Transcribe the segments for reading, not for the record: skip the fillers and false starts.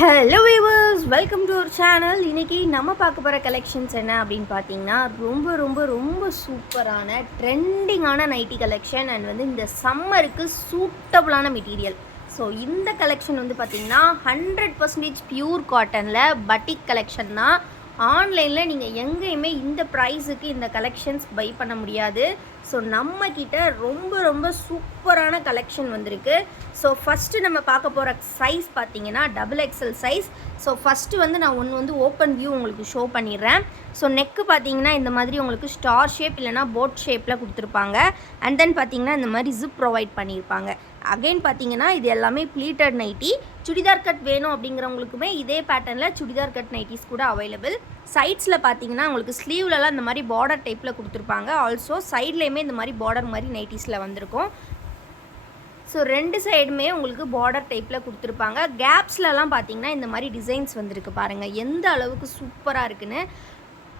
Hello viewers, welcome to our channel. இன்றைக்கி நம்ம பார்க்க போகிற கலெக்ஷன்ஸ் என்ன அப்படின்னு பார்த்தீங்கன்னா, ரொம்ப ரொம்ப ரொம்ப சூப்பரான ட்ரெண்டிங்கான நைட்டி கலெக்ஷன் அண்ட் வந்து இந்த சம்மருக்கு சூட்டபுளான மெட்டீரியல். ஸோ இந்த கலெக்ஷன் வந்து பார்த்திங்கன்னா 100% பியூர் காட்டனில் பட்டிக் கலெக்ஷன் தான். ஆன்லைனில் நீங்கள் எங்கேயுமே இந்த ப்ரைஸுக்கு இந்த கலெக்ஷன்ஸ் பை பண்ண முடியாது. ஸோ நம்மக்கிட்ட ரொம்ப ரொம்ப சூப்பரான கலெக்ஷன் வந்திருக்கு. ஸோ ஃபஸ்ட்டு நம்ம பார்க்க போகிற சைஸ் பார்த்தீங்கன்னா XXL சைஸ். ஸோ ஃபஸ்ட்டு வந்து நான் ஒன்று வந்து ஓப்பன் வியூ உங்களுக்கு ஷோ பண்ணிடுறேன். ஸோ நெக்கு பார்த்தீங்கன்னா இந்த மாதிரி உங்களுக்கு ஸ்டார் ஷேப் இல்லைனா போட் ஷேப்பில் கொடுத்துருப்பாங்க. அண்ட் தென் பார்த்தீங்கன்னா இந்த மாதிரி ஜிப் ப்ரொவைட் பண்ணியிருப்பாங்க. அகைன் பார்த்தீங்கன்னா இது எல்லாமே ப்ளீட்டட் நைட்டி. சுடிதார் கட் வேணும் அப்படிங்கிறவங்களுக்குமே இதே பேட்டர்னில் சுடிதார் கட் நைட்டிஸ் கூட அவைலபிள். சைட்ஸில் பார்த்தீங்கன்னா உங்களுக்கு ஸ்லீவ்லலாம் இந்த மாதிரி பார்டர் டைப்பில் கொடுத்துருப்பாங்க. ஆல்சோ சைட்லேயுமே இந்த மாதிரி பார்டர் மாதிரி நைட்டிஸில் வந்திருக்கும். ஸோ ரெண்டு சைடுமே உங்களுக்கு பார்டர் டைப்பில் கொடுத்துருப்பாங்க. கேப்ஸ்லலாம் பார்த்தீங்கன்னா இந்த மாதிரி டிசைன்ஸ் வந்திருக்கு பாருங்கள், எந்த அளவுக்கு சூப்பராக இருக்குன்னு.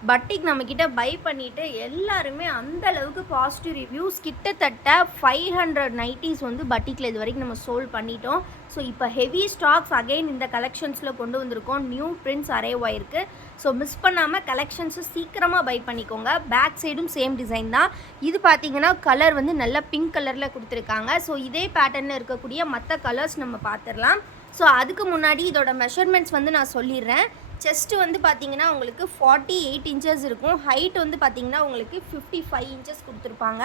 பட்டிக் நம்மக்கிட்ட பை பண்ணிவிட்டு எல்லாருமே அந்த அளவுக்கு பாசிட்டிவ் ரிவ்யூஸ். கிட்டத்தட்ட 500 நைட்டிஸ் வந்து பட்டிக்கில் இது வரைக்கும் நம்ம சோல்ட் பண்ணிட்டோம். ஸோ இப்போ ஹெவி ஸ்டாக்ஸ் அகெயின் இந்த கலெக்ஷன்ஸில் கொண்டு வந்திருக்கோம். நியூ பிரிண்ட்ஸ் அரைவ் ஆயிருக்கு. ஸோ மிஸ் பண்ணாமல் கலெக்ஷன்ஸை சீக்கிரமாக பை பண்ணிக்கோங்க. பேக் சைடும் சேம் டிசைன் தான். இது பார்த்தீங்கன்னா கலர் வந்து நல்ல பிங்க் கலரில் கொடுத்துருக்காங்க. ஸோ இதே பேட்டர்னில் இருக்கக்கூடிய மற்ற கலர்ஸ் நம்ம பார்த்துடலாம். ஸோ அதுக்கு முன்னாடி இதோட மெஷர்மெண்ட்ஸ் வந்து நான் சொல்லிடுறேன். செஸ்ட்டு வந்து பார்த்திங்கன்னா உங்களுக்கு 48 இன்ச்சஸ் இருக்கும். ஹைட் வந்து பார்த்திங்கன்னா உங்களுக்கு 55 இன்ச்சஸ் கொடுத்துருப்பாங்க.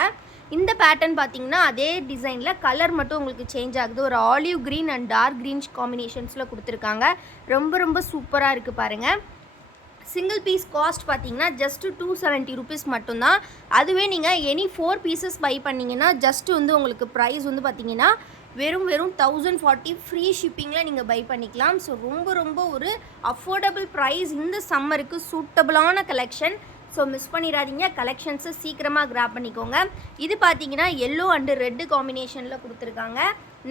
இந்த பேட்டர்ன் பார்த்திங்கன்னா அதே டிசைனில் கலர் மட்டும் உங்களுக்கு சேஞ்ச் ஆகுது. ஒரு olive green and dark green காம்பினேஷன்ஸில் கொடுத்துருக்காங்க. ரொம்ப ரொம்ப சூப்பராக இருக்குது பாருங்கள். சிங்கிள் பீஸ் காஸ்ட் பார்த்தீங்கன்னா ஜஸ்ட்டு 270 ருபீஸ் மட்டும்தான். அதுவே நீங்கள் எனி 4 பீசஸ் பை பண்ணிங்கன்னா ஜஸ்ட்டு வந்து உங்களுக்கு ப்ரைஸ் வந்து பார்த்திங்கன்னா வெறும் 1040 ஃப்ரீ ஷிப்பிங்கில் நீங்கள் பை பண்ணிக்கலாம். ஸோ ரொம்ப ரொம்ப ஒரு அஃபோர்டபுள் ப்ரைஸ். இந்த சம்மருக்கு சூட்டபுளான கலெக்ஷன். ஸோ மிஸ் பண்ணிடாதீங்க. கலெக்ஷன்ஸை சீக்கிரமாக கிராப் பண்ணிக்கோங்க. இது பார்த்தீங்கன்னா எல்லோ அண்டு ரெட்டு காம்பினேஷனில் கொடுத்துருக்காங்க.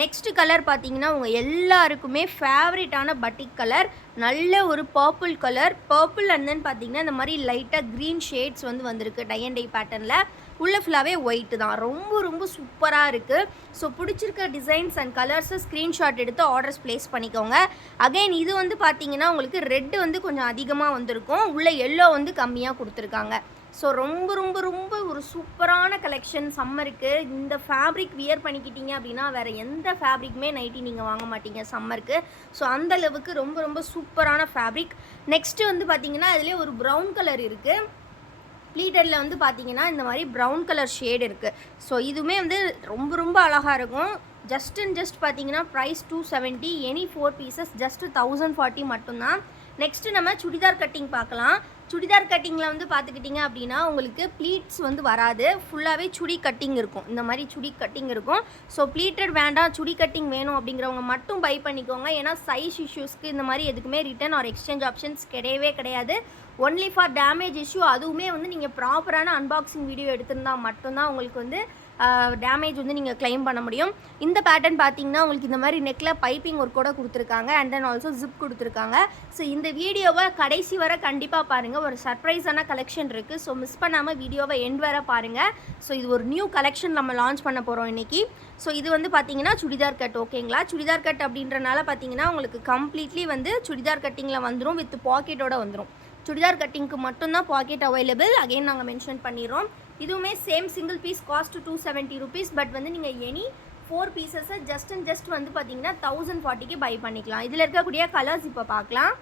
நெக்ஸ்ட் கலர் பார்த்தீங்கன்னா உங்கள் எல்லாருக்குமே ஃபேவரட்டான பட்டிக் கலர். நல்ல ஒரு purple colour. Purple and then பார்த்தீங்கன்னா இந்த மாதிரி லைட்டாக க்ரீன் ஷேட்ஸ் வந்து வந்திருக்கு டை அண்ட் டை பேட்டர்னில். உள்ள ஃபுல்லாகவே ஒயிட்டு தான். ரொம்ப ரொம்ப சூப்பராக இருக்குது. ஸோ பிடிச்சிருக்க டிசைன்ஸ் அண்ட் கலர்ஸை ஸ்க்ரீன்ஷாட் எடுத்து ஆர்டர்ஸ் ப்ளேஸ் பண்ணிக்கோங்க. அகைன் இது வந்து பார்த்தீங்கன்னா உங்களுக்கு ரெட்டு வந்து கொஞ்சம் அதிகமாக வந்திருக்கும். உள்ள எல்லோ வந்து கம்மியாக கொடுத்துருக்காங்க. ஸோ ரொம்ப ரொம்ப ரொம்ப ஒரு சூப்பரான கலெக்ஷன் சம்மருக்கு. இந்த ஃபேப்ரிக் வியர் பண்ணிக்கிட்டீங்க அப்படின்னா வேறு எந்த ஃபேப்ரிக்குமே நைட்டி நீங்கள் வாங்க மாட்டீங்க சம்மருக்கு. ஸோ அந்தளவுக்கு ரொம்ப ரொம்ப சூப்பரான ஃபேப்ரிக். நெக்ஸ்ட்டு வந்து பார்த்திங்கன்னா அதிலே ஒரு ப்ரௌன் கலர் இருக்குது. ப்ளீட்டடில் வந்து பார்த்திங்கன்னா இந்த மாதிரி ப்ரௌன் கலர் ஷேடு இருக்குது. ஸோ இதுவுமே வந்து ரொம்ப ரொம்ப அழகாக இருக்கும். ஜஸ்ட் அண்ட் ஜஸ்ட் பார்த்தீங்கன்னா ப்ரைஸ் 270. எனி 4 பீசஸ் ஜஸ்ட்டு 1040 மட்டும்தான். நெக்ஸ்ட்டு நம்ம சுடிதார் கட்டிங் பார்க்கலாம். சுடிதார் கட்டிங்கில் வந்து பார்த்துக்கிட்டிங்க அப்படின்னா உங்களுக்கு ப்ளீட்ஸ் வந்து வராது. ஃபுல்லாகவே சுடி கட்டிங் இருக்கும். இந்த மாதிரி சுடி கட்டிங் இருக்கும். ஸோ ப்ளீட்டட் வேண்டாம், சுடி கட்டிங் வேணும் அப்படிங்கிறவங்க மட்டும் பை பண்ணிக்கோங்க. ஏன்னா சைஸ் இஷ்யூஸ்க்கு இந்த மாதிரி எதுக்குமே ரிட்டர்ன் ஆர் எக்ஸ்சேஞ்ச் ஆப்ஷன்ஸ் கிடையவே கிடையாது. Only for damage issue. அதுவுமே வந்து நீங்கள் ப்ராப்பரான அன்பாக்சிங் வீடியோ எடுத்திருந்தால் மட்டும்தான் உங்களுக்கு வந்து டேமேஜ் வந்து நீங்கள் கிளைம் பண்ண முடியும். இந்த பேட்டர்ன் பார்த்தீங்கன்னா உங்களுக்கு இந்த மாதிரி நெக்கில் பைப்பிங் ஒர்க் கூட கொடுத்துருக்காங்க. அண்ட் தென் ஆல்சோ ஜிப் கொடுத்துருக்காங்க. ஸோ இந்த வீடியோவை கடைசி வரை கண்டிப்பாக பாருங்கள். ஒரு சர்ப்ரைஸான கலெக்ஷன் இருக்குது. ஸோ மிஸ் பண்ணாமல் வீடியோவை எண்ட் வரை பாருங்கள். ஸோ இது ஒரு நியூ கலெக்ஷன் நம்ம லான்ச் பண்ண போகிறோம் இன்றைக்கி. ஸோ இது வந்து பார்த்தீங்கன்னா சுடிதார் கட். ஓகேங்களா? சுடிதார் கட் அப்படின்றனால பார்த்தீங்கன்னா உங்களுக்கு கம்ப்ளீட்லி வந்து சுடிதார் கட்டிங்கில் வந்துடும். வித் பாக்கெட்டோடு வந்துடும். சுடிதார் கட்டிங்க்கு மட்டும்தான் பாக்கெட் அவைலபிள். அகைன் நாங்கள் மென்ஷன் பண்ணிடுறோம். இதுவுமே same single piece cost 270 rupees. But வந்து நீங்கள் எனி 4 பீசஸை ஜஸ்ட் அண்ட் ஜஸ்ட் வந்து பார்த்தீங்கன்னா 1040க்கு பை பண்ணிக்கலாம். இதில் இருக்கக்கூடிய கலர்ஸ் இப்போ பார்க்கலாம்.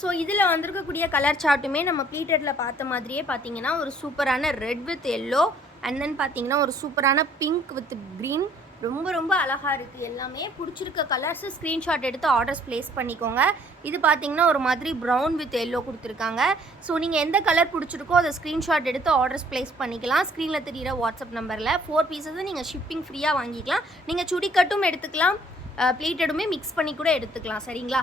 ஸோ இதில் வந்திருக்கக்கூடிய கலர் சார்ட்டுமே நம்ம ப்ளீட்டடில் பார்த்த மாதிரியே பார்த்தீங்கன்னா ஒரு சூப்பரான red with yellow and then பார்த்தீங்கன்னா ஒரு சூப்பரான பிங்க் வித் க்ரீன். ரொம்ப ரொம்ப அழகாக இருக்குது. எல்லாமே பிடிச்சிருக்க கலர்ஸு ஸ்க்ரீன்ஷாட் எடுத்து ஆர்டர்ஸ் ப்ளேஸ் பண்ணிக்கோங்க. இது பார்த்தீங்கன்னா ஒரு மாதிரி ப்ரௌன் வித் எல்லோ கொடுத்துருக்காங்க. ஸோ நீங்கள் எந்த கலர் பிடிச்சிருக்கோ அதை ஸ்க்ரீன்ஷாட் எடுத்து ஆர்டர்ஸ் ப்ளேஸ் பண்ணிக்கலாம். ஸ்க்ரீனில் தெரியிற வாட்ஸ்அப் நம்பரில் 4 பீசஸை நீங்கள் ஷிப்பிங் ஃப்ரீயாக வாங்கிக்கலாம். நீங்கள் சுடி கட்டும் எடுத்துக்கலாம், ப்ளீட்டடுமே மிக்ஸ் பண்ணி கூட எடுத்துக்கலாம். சரிங்களா?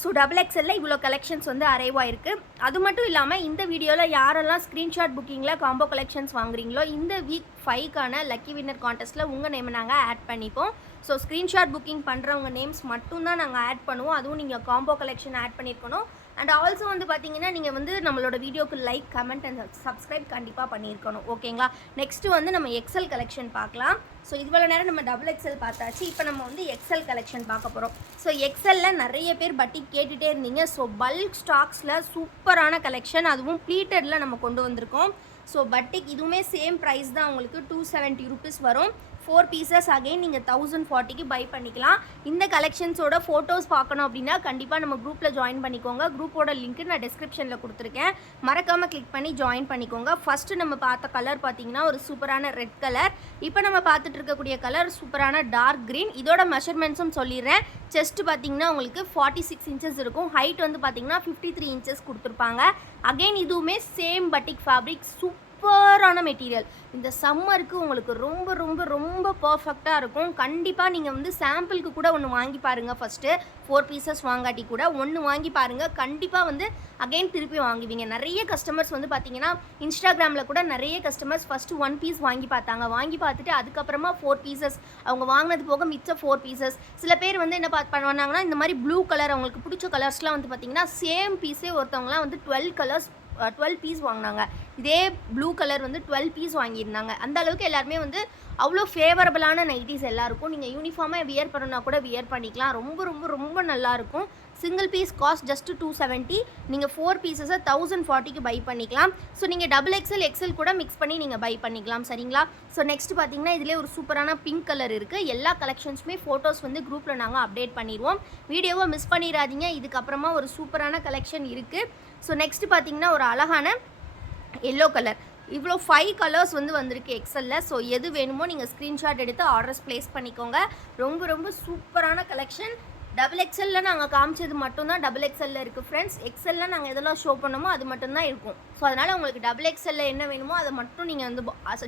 ஸோ XXL இவ்வளோ கலெக்ஷன்ஸ் வந்து அரைவ் ஆயிருக்கு. அது மட்டும் இல்லாமல் இந்த வீடியோவில் யாரெல்லாம் ஸ்க்ரீன்ஷாட் புக்கிங்கில் காம்போ கலெக்ஷன்ஸ் வாங்குறீங்களோ இந்த வீக் 5க்கான லக்கி வின்னர் கான்டெஸ்ட்டில் உங்கள் நேமை நாங்கள் ஆட் பண்ணிப்போம். ஸோ ஸ்க்ரீன்ஷாட் புக்கிங் பண்ணுறவங்க நேம்ஸ் மட்டும்தான் நாங்கள் ஆட் பண்ணுவோம். அதுவும் நீங்கள் காம்போ கலெக்ஷன் ஆட் பண்ணியிருக்கணும். அண்ட் ஆல்சோ வந்து பார்த்தீங்கன்னா நீங்கள் வந்து நம்மளோட வீடியோக்கு லைக் கமெண்ட் அண்ட் சப்ஸ்கிரைப் கண்டிப்பாக பண்ணியிருக்கணும். ஓகேங்களா? நெக்ஸ்ட்டு வந்து நம்ம எக்ஸல் கலெக்ஷன் பார்க்கலாம். ஸோ இவ்வளோ நேரம் நம்ம டபுள் எக்ஸல் பார்த்தாச்சு. இப்போ நம்ம வந்து எக்ஸல் கலெக்ஷன் பார்க்க போகிறோம். ஸோ எக்ஸலில் நிறைய பேர் பட்டிக் கேட்டுகிட்டே இருந்தீங்க. ஸோ பல்க் ஸ்டாக்ஸில் சூப்பரான கலெக்ஷன், அதுவும் ப்ளீட்டடில் நம்ம கொண்டு வந்திருக்கோம். ஸோ பட்டிக் இதுவுமே சேம் ப்ரைஸ் தான், உங்களுக்கு 270 rupees வரும். 4 pieces அகைன் நீங்கள் 1040க்கு பை பண்ணிக்கலாம். இந்த கலெக்ஷன்ஸோட ஃபோட்டோஸ் பார்க்கணும் அப்படின்னா கண்டிப்பாக நம்ம குரூப்பில் ஜாயின் பண்ணிக்கோங்க. குரூப்போட லிங்க் நான் டிஸ்கிரிப்ஷனில் கொடுத்துருக்கேன், மறக்காமல் கிளிக் பண்ணி ஜாயின் பண்ணிக்கோங்க. ஃபஸ்ட்டு நம்ம பார்த்த கலர் பார்த்தீங்கன்னா ஒரு சூப்பரான ரெட் கலர். இப்போ நம்ம பார்த்துட்டு இருக்கக்கூடிய கலர் சூப்பரான டார்க் க்ரீன். இதோட மெஷர்மெண்ட்ஸும் சொல்லிடுறேன். செஸ்ட் பார்த்தீங்கன்னா உங்களுக்கு 46 inches இருக்கும். ஹைட் வந்து பார்த்தீங்கன்னா 53 inches கொடுத்துருப்பாங்க. அகைன் இதுவுமே சேம் பட்டிக் ஃபேப்ரிக், சூப்பரான மெட்டீரியல். இந்த சம்மருக்கு உங்களுக்கு ரொம்ப ரொம்ப ரொம்ப பர்ஃபெக்டாக இருக்கும். கண்டிப்பாக நீங்கள் வந்து சாம்பிளுக்கு கூட ஒன்று வாங்கி பாருங்கள். ஃபஸ்ட்டு 4 pieces வாங்காட்டி கூட ஒன்று வாங்கி பாருங்கள். கண்டிப்பாக வந்து அகைன் திருப்பி வாங்குவீங்க. நிறைய கஸ்டமர்ஸ் வந்து பார்த்தீங்கன்னா இன்ஸ்டாகிராமில் கூட நிறைய கஸ்டமர்ஸ் ஃபஸ்ட்டு 1 piece வாங்கி பார்த்தாங்க. வாங்கி பார்த்துட்டு அதுக்கப்புறமா 4 pieces அவங்க வாங்கினது போக மிச்ச 4 pieces. சில பேர் வந்து என்ன பண்ணாங்கன்னா இந்த மாதிரி ப்ளூ கலர் அவங்களுக்கு பிடிச்ச கலர்ஸ்லாம் வந்து பார்த்தீங்கன்னா சேம் பீஸே ஒருத்தவங்களாம் வந்து 12 piece வாங்கினாங்க. இதே ப்ளூ கலர் வந்து 12 piece வாங்கியிருந்தாங்க. அந்த அளவுக்கு எல்லாருமே வந்து அவ்வளோ ஃபேவரபிளான நைட்டிஸ் எல்லாருக்கும். நீங்கள் யூனிஃபார்மாக வியர் பண்ணணுன்னா கூட வியர் பண்ணிக்கலாம். ரொம்ப ரொம்ப ரொம்ப நல்லாயிருக்கும். Single piece cost just 270. நீங்கள் 4 pieces 1040க்கு பை பண்ணிக்கலாம். ஸோ நீங்கள் டபுள் எக்ஸல் எக்ஸல் கூட மிக்ஸ் பண்ணி நீங்கள் பை பண்ணிக்கலாம். சரிங்களா? ஸோ நெக்ஸ்ட் பார்த்தீங்கன்னா இதிலே ஒரு சூப்பரான பிங்க் கலர் இருக்குது. எல்லா கலெக்ஷன்ஸுமே ஃபோட்டோஸ் வந்து குரூப்பில் நாங்கள் அப்டேட் பண்ணிடுவோம். வீடியோவை மிஸ் பண்ணிடாதீங்க. இதுக்கப்புறமா ஒரு சூப்பரான கலெக்ஷன் இருக்குது. ஸோ நெக்ஸ்ட் பார்த்தீங்கன்னா ஒரு அழகான எல்லோ கலர். இவ்வளோ 5 கலர்ஸ் வந்து வந்திருக்கு எக்ஸலில். ஸோ எது வேணுமோ நீங்கள் ஸ்க்ரீன்ஷாட் எடுத்து ஆர்டர்ஸ் ப்ளேஸ் பண்ணிக்கோங்க. ரொம்ப ரொம்ப சூப்பரான கலெக்ஷன். டபுள் எக்ஸலில் நாங்கள் காமிச்சது மட்டும்தான் டபுள் எக்ஸலில் இருக்குது ஃப்ரெண்ட்ஸ். எக்ஸலில் நாங்கள் எதெல்லாம் ஷோ பண்ணோமோ அது மட்டும்தான் இருக்கும். ஸோ அதனால் உங்களுக்கு டபுள் எக்ஸலில் என்ன வேணுமோ அதை மட்டும் நீங்கள் வந்து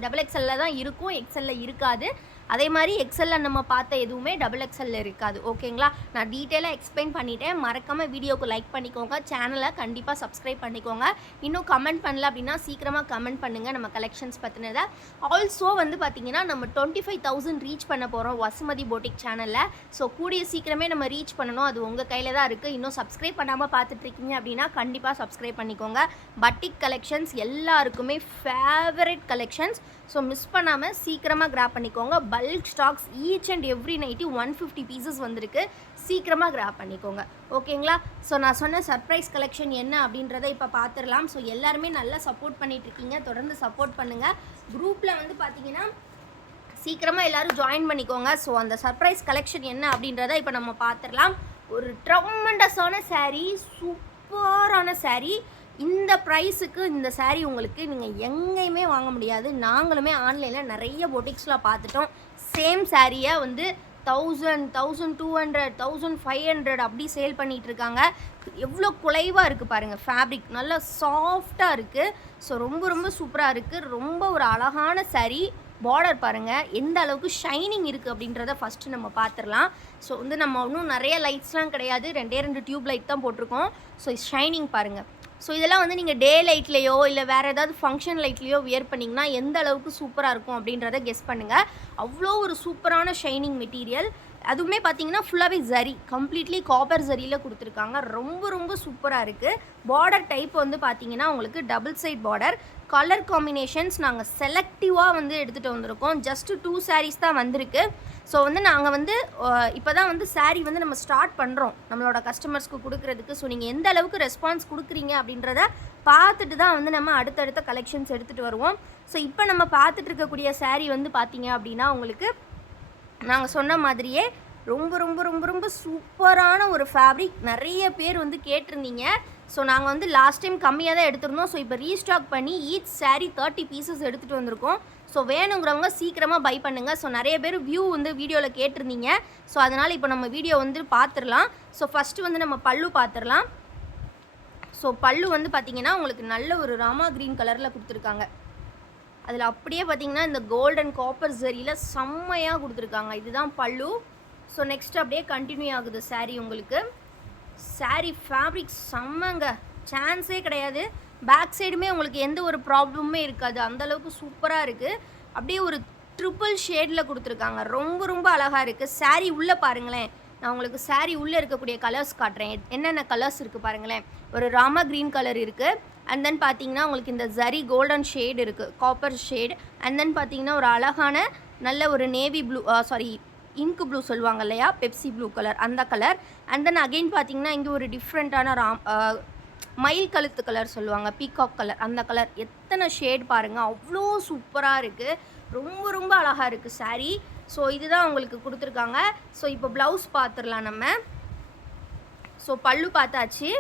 டபுள் எக்ஸலில் தான் இருக்கும், எக்ஸலில் இருக்காது. அதே மாதிரி எக்ஸலில் நம்ம பார்த்த எதுவுமே டபுள் எக்ஸலில் இருக்காது. ஓகேங்களா? நான் டீட்டெயிலாக எக்ஸ்பிளைன் பண்ணிட்டேன். மறக்காமல் வீடியோக்கு லைக் பண்ணிக்கோங்க. சேனலை கண்டிப்பாக சப்ஸ்கிரைப் பண்ணிக்கோங்க. இன்னும் கமெண்ட் பண்ணல அப்படின்னா சீக்கிரமாக கமெண்ட் பண்ணுங்கள் நம்ம கலெக்ஷன்ஸ் பற்றினதை. ஆல்சோ வந்து பார்த்திங்கன்னா நம்ம 25,000 ரீச் பண்ண போகிறோம் வசுமதி போட்டிக் சேனலில். ஸோ கூடிய சீக்கிரமே நம்ம ரீச் பண்ணணும். அது உங்கள் கையில் தான் இருக்குது. இன்னும் சப்ஸ்கிரைப் பண்ணாமல் பார்த்துட்ருக்கீங்க அப்படின்னா கண்டிப்பாக சப்ஸ்கிரைப் பண்ணிக்கோங்க. பட்டிக் கலெக்ஷன்ஸ் எல்லாருக்குமே ஃபேவரட் கலெக்ஷன்ஸ். ஸோ மிஸ் பண்ணாமல் சீக்கிரமாக கிராப் பண்ணிக்கோங்க. Bulk stocks each and every nighty 150 pieces வந்திருக்கு. சீக்கிரமாக கிராப் பண்ணிக்கோங்க. ஓகேங்களா? ஸோ நான் சொன்ன சர்ப்ரைஸ் கலெக்ஷன் என்ன அப்படின்றத இப்போ பார்த்துடலாம். ஸோ எல்லாருமே நல்லா சப்போர்ட் பண்ணிகிட்ருக்கீங்க. தொடர்ந்து சப்போர்ட் பண்ணுங்கள். குரூப்பில் வந்து பார்த்தீங்கன்னா சீக்கிரமாக எல்லோரும் ஜாயின் பண்ணிக்கோங்க. ஸோ அந்த சர்ப்ரைஸ் கலெக்ஷன் என்ன அப்படின்றத இப்போ நம்ம பார்த்துடலாம். ஒரு ட்ரமெண்டஸான சாரீ, சூப்பரான சாரீ. இந்த ப்ரைஸுக்கு இந்த சாரீ உங்களுக்கு நீங்கள் எங்கேயுமே வாங்க முடியாது. நாங்களுமே ஆன்லைனில் நிறைய பொட்டிக்ஸில் பார்த்துட்டோம். சேம் சாரியை வந்து 1000, 1200, 1500 அப்படி சேல் பண்ணிகிட்ருக்காங்க. எவ்வளோ குலைவாக இருக்குது பாருங்கள். ஃபேப்ரிக் நல்லா சாஃப்டாக இருக்குது. ஸோ ரொம்ப ரொம்ப சூப்பராக இருக்குது. ரொம்ப ஒரு அழகான சாரீ. பார்டர் பாருங்கள் எந்த அளவுக்கு ஷைனிங் இருக்குது அப்படின்றத ஃபஸ்ட்டு நம்ம பார்த்துடலாம். ஸோ வந்து நம்ம இன்னும் நிறைய லைட்ஸ்லாம் கிடையாது, 2 டியூப் லைட் தான் போட்டிருக்கோம். ஸோ ஷைனிங் பாருங்கள். ஸோ இதெல்லாம் வந்து நீங்கள் டே லைட்லேயோ இல்லை வேறு ஏதாவது ஃபங்க்ஷன் லைட்லேயோ வியர் பண்ணிங்கன்னா எந்த அளவுக்கு சூப்பராக இருக்கும் அப்படின்றத கெஸ் பண்ணுங்கள். அவ்வளோ ஒரு சூப்பரான ஷைனிங் மெட்டீரியல். அதுவுமே பார்த்தீங்கன்னா ஃபுல்லாகவே ஜரி, கம்ப்ளீட்லி காப்பர் ஜரியில் கொடுத்துருக்காங்க. ரொம்ப ரொம்ப சூப்பராக இருக்குது. பார்டர் டைப் வந்து பார்த்தீங்கன்னா உங்களுக்கு double side border. Colour combinations நாங்கள் செலக்டிவாக வந்து எடுத்துகிட்டு வந்திருக்கோம். ஜஸ்ட்டு 2 sarees தான் வந்திருக்கு. ஸோ வந்து நாங்கள் வந்து இப்போ தான் வந்து saree வந்து நம்ம ஸ்டார்ட் பண்ணுறோம் நம்மளோட கஸ்டமர்ஸ்க்கு கொடுக்குறதுக்கு. ஸோ நீங்கள் எந்த அளவுக்கு ரெஸ்பான்ஸ் கொடுக்குறீங்க அப்படின்றத பார்த்துட்டு தான் வந்து நம்ம அடுத்தடுத்த கலெக்ஷன்ஸ் எடுத்துகிட்டு வருவோம். ஸோ இப்போ நம்ம பார்த்துட்டு இருக்கக்கூடிய saree வந்து பார்த்தீங்க அப்படின்னா உங்களுக்கு நாங்கள் சொன்ன மாதிரியே ரொம்ப ரொம்ப ரொம்ப ரொம்ப சூப்பரான ஒரு ஃபேப்ரிக். நிறைய பேர் வந்து கேட்டிருந்தீங்க. ஸோ நாங்கள் வந்து லாஸ்ட் டைம் கம்மியாக தான் எடுத்திருந்தோம். ஸோ இப்போ ரீஸ்டாக் பண்ணி ஈச் saree 30 pieces எடுத்துகிட்டு வந்திருக்கோம். ஸோ வேணுங்கிறவங்க சீக்கிரமாக பை பண்ணுங்கள். ஸோ நிறைய பேர் வியூ வந்து வீடியோவில் கேட்டிருந்தீங்க. ஸோ அதனால் இப்போ நம்ம வீடியோ வந்து பார்த்துடலாம். ஸோ ஃபஸ்ட்டு வந்து நம்ம பல்லு பார்த்துடலாம். ஸோ பல்லு வந்து பார்த்திங்கன்னா உங்களுக்கு நல்ல ஒரு ராமா க்ரீன் கலரில் கொடுத்துருக்காங்க. அதில் அப்படியே பார்த்திங்கன்னா இந்த கோல்டன் காப்பர் ஜரியில் செம்மையாக கொடுத்துருக்காங்க. இதுதான் பல்லு. ஸோ நெக்ஸ்ட் அப்படியே கண்டினியூ ஆகுது saree. உங்களுக்கு saree ஃபேப்ரிக் செம்மங்க, சான்ஸே கிடையாது. பேக் சைடுமே உங்களுக்கு எந்த ஒரு ப்ராப்ளமுமே இருக்காது. அந்தளவுக்கு சூப்பராக இருக்குது. அப்படியே ஒரு ட்ரிபிள் ஷேடில் கொடுத்துருக்காங்க. ரொம்ப ரொம்ப அழகாக இருக்குது. saree உள்ளே பாருங்களேன், நான் உங்களுக்கு saree உள்ளே இருக்கக்கூடிய கலர்ஸ் காட்டுறேன். என்னென்ன கலர்ஸ் இருக்குது பாருங்களேன். ஒரு ராமா க்ரீன் கலர் இருக்குது. அண்ட் தென் பார்த்தீங்கன்னா உங்களுக்கு இந்த ஜரி கோல்டன் ஷேட் இருக்குது, காப்பர் ஷேட். அண்ட் தென் பார்த்தீங்கன்னா ஒரு அழகான நல்ல ஒரு நேவி ப்ளூ, இங்க் ப்ளூ சொல்லுவாங்க இல்லையா, பெப்சி ப்ளூ கலர், அந்த கலர். அண்ட் தென் அகெயின் பார்த்தீங்கன்னா இங்கே ஒரு டிஃப்ரெண்ட்டான மயில் கழுத்து கலர் சொல்லுவாங்க, பீகாக் கலர், அந்த கலர். எத்தனை ஷேட் பாருங்கள், அவ்வளோ சூப்பராக இருக்குது. ரொம்ப ரொம்ப அழகாக இருக்குது saree. ஸோ இதுதான் உங்களுக்கு கொடுத்துருக்காங்க. ஸோ இப்போ ப்ளவுஸ் பார்த்துடலாம் நம்ம. ஸோ பல்லு பார்த்தாச்சு.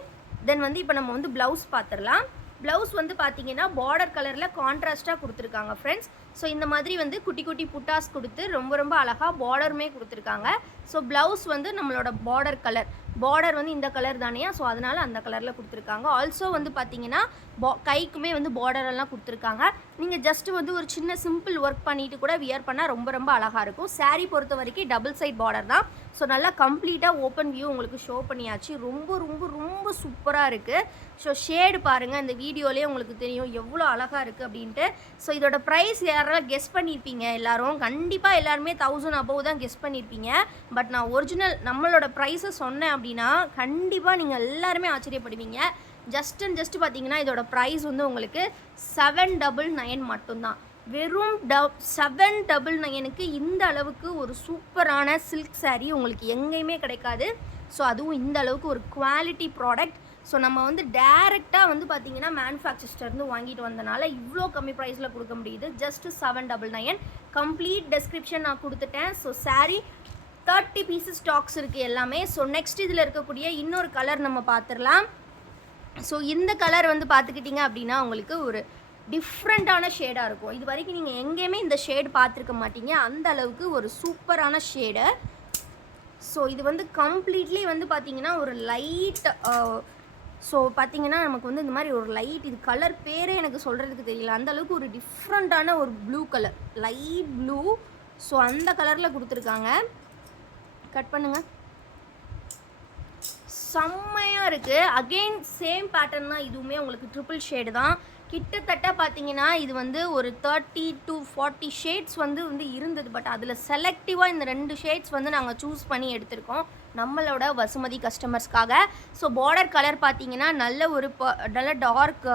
தென் வந்து இப்போ நம்ம வந்து ப்ளவுஸ் பார்த்துடலாம். ப்ளவுஸ் வந்து பார்த்தீங்கன்னா பார்டர் கலரில் கான்ட்ராஸ்ட்டாக கொடுத்துருக்காங்க ஃப்ரெண்ட்ஸ். ஸோ இந்த மாதிரி வந்து குட்டி குட்டி புட்டாஸ் கொடுத்து ரொம்ப ரொம்ப அழகாக பார்டருமே கொடுத்துருக்காங்க. ஸோ ப்ளவுஸ் வந்து நம்மளோட பார்டர் வந்து இந்த கலர் தானே, ஸோ அதனால் அந்த கலரில் கொடுத்துருக்காங்க. ஆல்சோ வந்து பார்த்தீங்கன்னா கைக்குமே வந்து பார்டரெல்லாம் கொடுத்துருக்காங்க. நீங்கள் ஜஸ்ட்டு வந்து ஒரு சின்ன சிம்பிள் ஒர்க் பண்ணிவிட்டு கூட வியர் பண்ணால் ரொம்ப ரொம்ப அழகாக இருக்கும். saree பொறுத்த வரைக்கும் டபுள் சைட் பார்டர் தான். ஸோ நல்லா கம்ப்ளீட்டாக ஓப்பன் வியூ உங்களுக்கு ஷோ பண்ணியாச்சு. ரொம்ப ரொம்ப ரொம்ப சூப்பராக இருக்குது. ஸோ ஷேடு பாருங்கள், இந்த வீடியோலேயே உங்களுக்கு தெரியும் எவ்வளோ அழகாக இருக்குது அப்படின்ட்டு. ஸோ இதோட ப்ரைஸ் யாரெல்லாம் கெஸ் பண்ணியிருப்பீங்க எல்லாரும், கண்டிப்பாக எல்லாருமே 1000 above தான் கெஸ் பண்ணியிருப்பீங்க. பட் நான் ஒரிஜினல் நம்மளோட ப்ரைஸை சொன்னேன் அப்படின்னா கண்டிப்பாக நீங்கள் எல்லாருமே ஆச்சரியப்படுவீங்க. ஜஸ்ட் பார்த்தீங்கன்னா இதோட ப்ரைஸ் வந்து உங்களுக்கு 799 மட்டும்தான். வெறும் 799க்கு இந்த அளவுக்கு ஒரு சூப்பரான சில்க் saree உங்களுக்கு எங்கேயுமே கிடைக்காது. ஸோ அதுவும் இந்த அளவுக்கு ஒரு குவாலிட்டி ப்ராடக்ட். ஸோ நம்ம வந்து டேரெக்டாக வந்து பார்த்திங்கன்னா மேனுஃபேக்சர்ஸ்டர்ந்து வாங்கிட்டு வந்தனால இவ்வளோ கம்மி ப்ரைஸில் கொடுக்க முடியுது. ஜஸ்ட் 799. கம்ப்ளீட் டெஸ்கிரிப்ஷன் நான் கொடுத்துட்டேன். ஸோ saree 30 பீசஸ் ஸ்டாக்ஸ் இருக்குது எல்லாமே. ஸோ நெக்ஸ்ட் இதில் இருக்கக்கூடிய இன்னொரு கலர் நம்ம பார்த்துடலாம். ஸோ இந்த கலர் வந்து பார்த்துக்கிட்டிங்க அப்படின்னா உங்களுக்கு ஒரு டிஃப்ரெண்ட்டான ஷேடாக இருக்கும். இது வரைக்கும் நீங்கள் எங்கேயுமே இந்த ஷேடு பார்த்துருக்க மாட்டீங்க, அந்த அளவுக்கு ஒரு சூப்பரான ஷேடு. ஸோ இது வந்து கம்ப்ளீட்லி வந்து பார்த்திங்கன்னா ஒரு லைட், ஸோ பார்த்திங்கன்னா நமக்கு வந்து இந்த மாதிரி ஒரு லைட், இது கலர் பேரே எனக்கு சொல்கிறதுக்கு தெரியல, அந்த அளவுக்கு ஒரு டிஃப்ரெண்ட்டான ஒரு blue colour, light blue. So அந்த கலரில் கொடுத்துருக்காங்க. கட் பண்ணுங்கள், செம்மையாக இருக்குது. அகெயின் சேம் பேட்டர்ன் தான், இதுவுமே உங்களுக்கு ட்ரிபிள் ஷேடு தான். கிட்டத்தட்ட பார்த்தீங்கன்னா இது வந்து ஒரு 30 to 40 ஷேட்ஸ் வந்து இருந்தது. பட் அதில் செலக்டிவாக இந்த 2 ஷேட்ஸ் வந்து நாங்கள் சூஸ் பண்ணி எடுத்திருக்கோம் நம்மளோட வசுமதி கஸ்டமர்ஸ்க்காக. ஸோ பார்டர் கலர் பார்த்தீங்கன்னா நல்ல டார்க்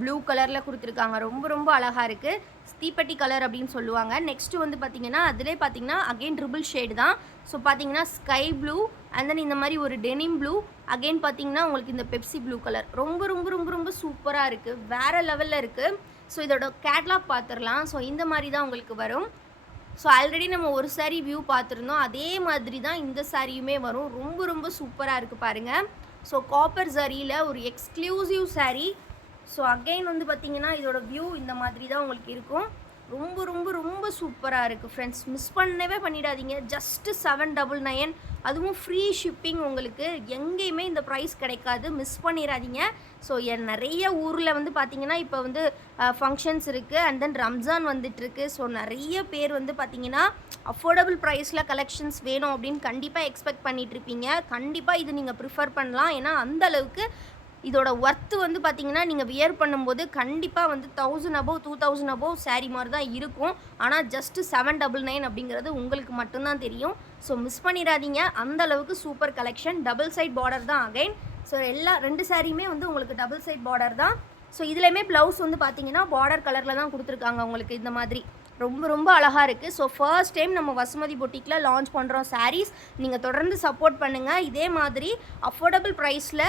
ப்ளூ கலரில் கொடுத்துருக்காங்க. ரொம்ப ரொம்ப அழகாக இருக்குது. தீப்பெட்டி கலர் அப்படின்னு சொல்லுவாங்க. நெக்ஸ்ட்டு வந்து பார்த்திங்கன்னா அதிலே பார்த்திங்கன்னா அகெயின் ட்ரிபிள் ஷேடு தான். ஸோ பார்த்திங்கன்னா ஸ்கை ப்ளூ அண்ட் தென் இந்த மாதிரி ஒரு டெனிம் ப்ளூ, அகெயின் பார்த்திங்கன்னா உங்களுக்கு இந்த பெப்சி ப்ளூ கலர். ரொம்ப ரொம்ப ரொம்ப ரொம்ப சூப்பராக இருக்குது, வேறு லெவலில் இருக்குது. ஸோ இதோட கேட்லாக் பார்த்துடலாம். ஸோ இந்த மாதிரி தான் உங்களுக்கு வரும். ஸோ ஆல்ரெடி நம்ம ஒரு saree வியூ பார்த்துருந்தோம், அதே மாதிரி தான் இந்த சாரியுமே வரும். ரொம்ப ரொம்ப சூப்பராக இருக்குது பாருங்கள். ஸோ காப்பர் ஜரியில் ஒரு எக்ஸ்க்ளூசிவ் saree. ஸோ அகெயின் வந்து பார்த்திங்கன்னா இதோட வியூ இந்த மாதிரி தான் உங்களுக்கு இருக்கும். ரொம்ப ரொம்ப ரொம்ப சூப்பராக இருக்குது ஃப்ரெண்ட்ஸ், மிஸ் பண்ணவே பண்ணிடாதீங்க. ஜஸ்ட்டு 799, அதுவும் ஃப்ரீ ஷிப்பிங். உங்களுக்கு எங்கேயுமே இந்த ப்ரைஸ் கிடைக்காது, மிஸ் பண்ணிடாதீங்க. ஸோ நிறைய ஊரில் வந்து பார்த்திங்கன்னா இப்போ வந்து ஃபங்க்ஷன்ஸ் இருக்குது அண்ட் தென் ரம்ஜான் வந்துட்டுருக்கு. ஸோ நிறைய பேர் வந்து பார்த்திங்கன்னா அஃபோர்டபுள் ப்ரைஸில் கலெக்ஷன்ஸ் வேணும் அப்படின்னு கண்டிப்பாக எக்ஸ்பெக்ட் பண்ணிகிட்ருப்பீங்க. கண்டிப்பாக இது நீங்கள் ப்ரிஃபர் பண்ணலாம். ஏன்னா அந்தளவுக்கு இதோட ஒர்த்து வந்து பார்த்திங்கன்னா நீங்கள் வியர் பண்ணும்போது கண்டிப்பாக வந்து 1000 above 2000 above saree மாதிரி தான் இருக்கும். ஆனால் ஜஸ்ட்டு 799 அப்படிங்கிறது உங்களுக்கு மட்டும்தான் தெரியும். ஸோ மிஸ் பண்ணிடாதீங்க, அந்தளவுக்கு super collection. Double side border தான் அகைன். ஸோ 2 சாரியுமே வந்து உங்களுக்கு டபுள் சைட் பார்டர் தான். ஸோ இதுலேயுமே ப்ளவுஸ் வந்து பார்த்திங்கன்னா பார்டர் கலரில் தான் கொடுத்துருக்காங்க உங்களுக்கு இந்த மாதிரி. ரொம்ப ரொம்ப அழகாக இருக்குது. ஸோ ஃபர்ஸ்ட் டைம் நம்ம வசுமதி பொட்டிக்கில் லான்ச் பண்ணுறோம் சாரீஸ். நீங்கள் தொடர்ந்து சப்போர்ட் பண்ணுங்கள். இதே மாதிரி அஃபோர்டபுள் ப்ரைஸில்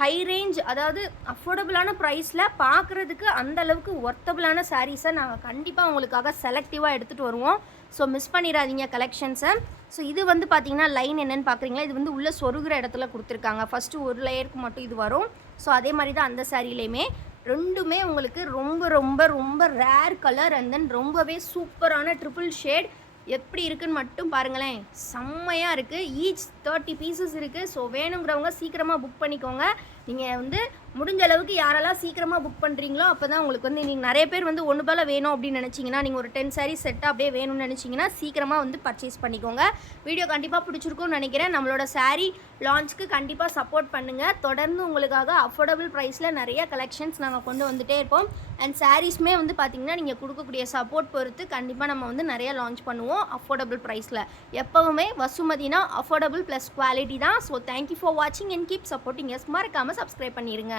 ஹை ரேஞ்ச், அதாவது அஃபோர்டபுளான ப்ரைஸில் பார்க்குறதுக்கு அந்தளவுக்கு ஒர்த்தபுளான சாரீஸை நாங்கள் கண்டிப்பாக உங்களுக்காக செலக்டிவாக எடுத்துகிட்டு வருவோம். ஸோ மிஸ் பண்ணிடாதீங்க கலெக்ஷன்ஸை. ஸோ இது வந்து பார்த்திங்கன்னா லைன் என்னென்னு பார்க்குறீங்களா, இது வந்து உள்ளே சொருகிற இடத்துல கொடுத்துருக்காங்க. ஃபஸ்ட்டு ஒரு லேயருக்கு மட்டும் இது வரும். ஸோ அதே மாதிரி தான் அந்த சாரீலையுமே ரெண்டுமே உங்களுக்கு ரொம்ப ரொம்ப ரொம்ப ரேர் கலர் அண்ட் தென் ரொம்பவே சூப்பரான ட்ரிபிள் ஷேட். எப்படி இருக்குன்னு மட்டும் பாருங்களேன், செம்மையாக இருக்குது. ஈச் 30 பீசஸ் இருக்குது. ஸோ வேணுங்கிறவங்க சீக்கிரமாக புக் பண்ணிக்கோங்க. நீங்கள் வந்து முடிஞ்ச அளவுக்கு யாரெல்லாம் சீக்கிரமாக புக் பண்ணுறீங்களோ அப்போ தான் உங்களுக்கு வந்து நீங்கள் நிறைய பேர் வந்து ஒன்று போல் வேணும் அப்படின்னு நினச்சிங்கன்னா நீங்கள் ஒரு 10 சாரீஸ் செட்டாக அப்படியே வேணும்னு நினச்சிங்கன்னா சீக்கிரமாக வந்து பர்ச்சேஸ் பண்ணிக்கோங்க. வீடியோ கண்டிப்பாக பிடிச்சிருக்கும்னு நினைக்கிறேன். நம்மளோட சாரீ லான்ச்சுக்கு கண்டிப்பாக சப்போர்ட் பண்ணுங்கள். தொடர்ந்து உங்களுக்காக அஃபோர்டபுள் ப்ரைஸில் நிறைய கலெக்ஷன்ஸ் நாங்கள் கொண்டு வந்துகிட்டே இருப்போம். அண்ட் சாரீஸ்மே வந்து பார்த்திங்கன்னா நீங்கள் கொடுக்கக்கூடிய சப்போர்ட் பொறுத்து கண்டிப்பாக நம்ம வந்து நிறைய லான்ச் பண்ணுவோம் அஃபோர்டபுள் ப்ரைஸில். எப்போவுமே வசுமதினா அஃபோர்டபுள் ப்ளஸ் குவாலிட்டி தான். ஸோ தேங்க்யூ ஃபார் வாட்சிங் அண்ட் கீப் சப்போர்ட்டிங் எஸ். மறக்காமல் சப்ஸ்கிரைப் பண்ணிடுங்க.